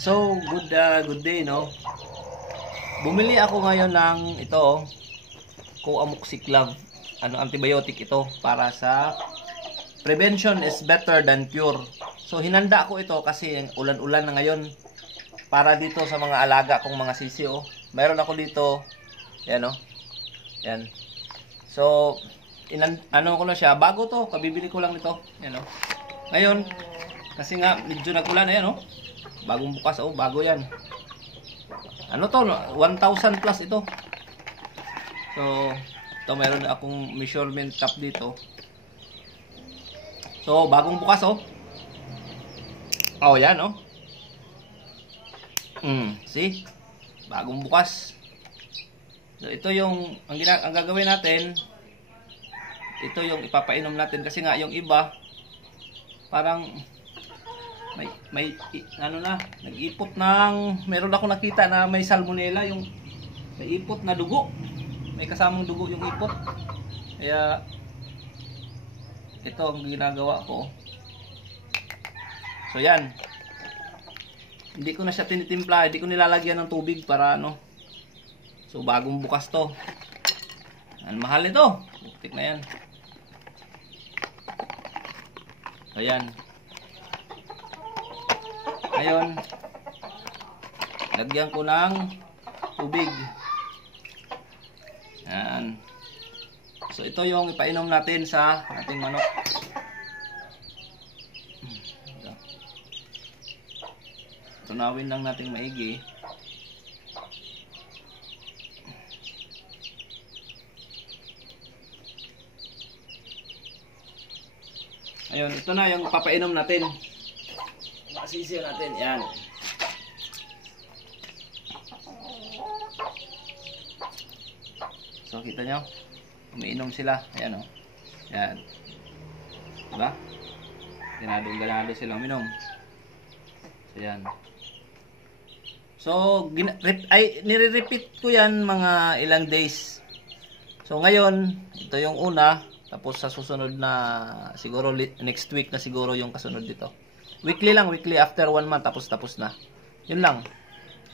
So, good day, no? Bumili ako ngayon ng ito, Coamoxiclav, antibiotic ito para sa prevention is better than cure. So, hinanda ko ito kasi ulan-ulan na ngayon para dito sa mga alaga kong mga sisi, oh. Mayroon ako dito, yan, oh. Yan. So, ko na siya, bago to, kabibili ko lang nito, yan, oh. Ngayon, kasi nga medyo nagulan na yan, oh. Bagong bukas, oh, bago yan. Ano to, 1,000 plus ito. So, ito meron akong measurement cup dito. So, bagong bukas, oh. Oh, yan, oh. See? Bagong bukas. So, ito yung ang gagawin natin. Ito yung ipapainom natin kasi nga yung iba parang may nag-ipot ng, meron ako nakita na may salmonella, yung may ipot na dugo, may kasamang dugo yung ipot. Kaya ito ang ginagawa ko. So yan, hindi ko na siya tinitimpla, hindi ko nilalagyan ng tubig para ano. So bagong bukas to, ang mahal ito, butik na yan. Ayan. Ngayon, lagyan ko ng tubig. Yan. So, ito yung ipainom natin sa ating manok. Tunawin lang natin maigi. Ayun, ito na yung papainom natin. Masisiyo natin, yan. So, kita nyo, umiinom sila, ayan, o. Yan. Diba? Ganado silang uminom. So, yan. So, nire-repeat ko yan mga ilang days. So, ngayon, ito yung una, tapos sa susunod na, siguro next week na siguro yung kasunod dito. Weekly lang, weekly after 1 month, tapos na. Yun lang.